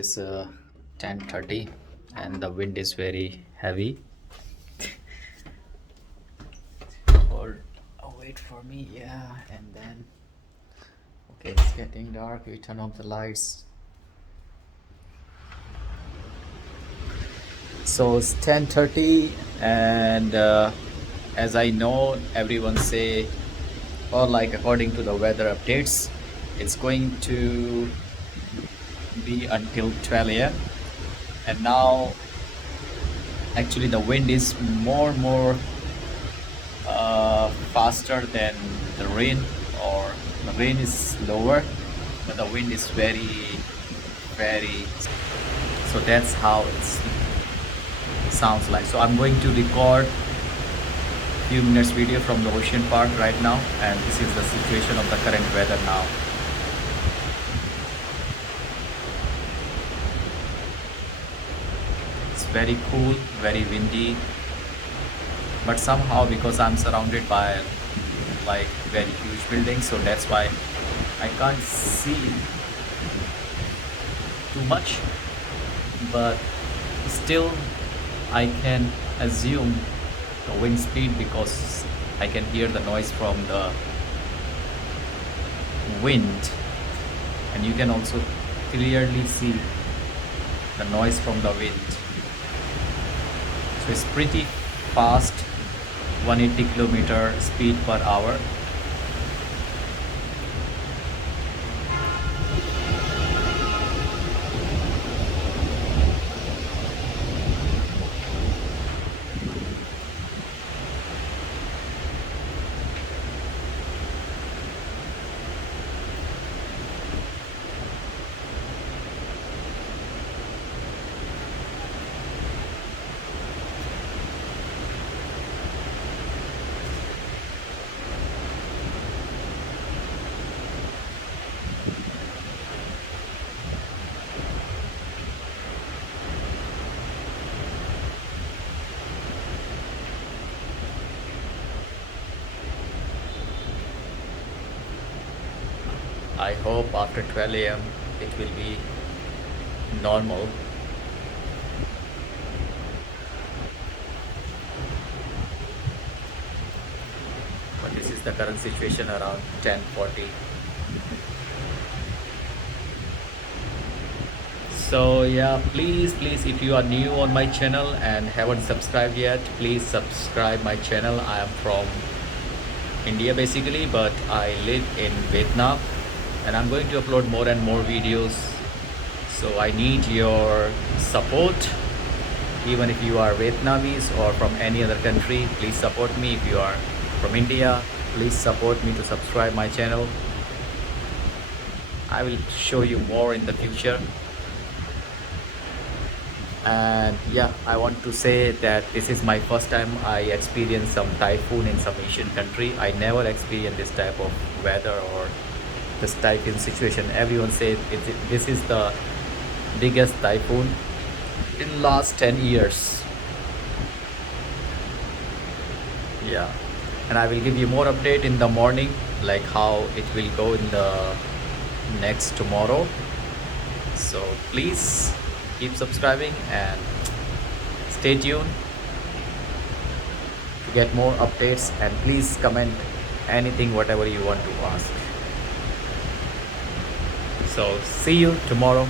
is 10:30 and the wind is very heavy. Hold, wait for me, yeah, and then okay, it's getting dark. We turn off the lights. So it's 10:30 and as I know, everyone say, or like according to the weather updates, it's going to be until 12 a.m. and now actually the wind is more faster than the rain, or the rain is lower but the wind is very, so that's how it sounds like. So I'm going to record few minutes video from the Oceanpark right now, and this is the situation of the current weather now. It's very cool, very windy, but somehow because I'm surrounded by like very huge buildings, so that's why I can't see too much, but still I can assume the wind speed because I can hear the noise from the wind, and you can also clearly see the noise from the wind. So it's pretty fast, 180 kilometer speed per hour. I hope after 12 a.m. it will be normal. But this is the current situation around 10:40. So yeah, please if you are new on my channel and haven't subscribed yet, please subscribe my channel. I am from India basically, but I live in Vietnam and I'm going to upload more and more videos, so I need your support. Even if you are Vietnamese or from any other country, please support me. If you are from India, please support me to subscribe my channel. I will show you more in the future. And yeah, I want to say that this is my first time I experienced some typhoon in some Asian country. I never experienced this type of weather or this typhoon situation. Everyone says this is the biggest typhoon in last 10 years. Yeah, and I will give you more update in the morning, like how it will go in the next tomorrow. So please keep subscribing and stay tuned to get more updates, and please comment anything whatever you want to ask. So see you tomorrow.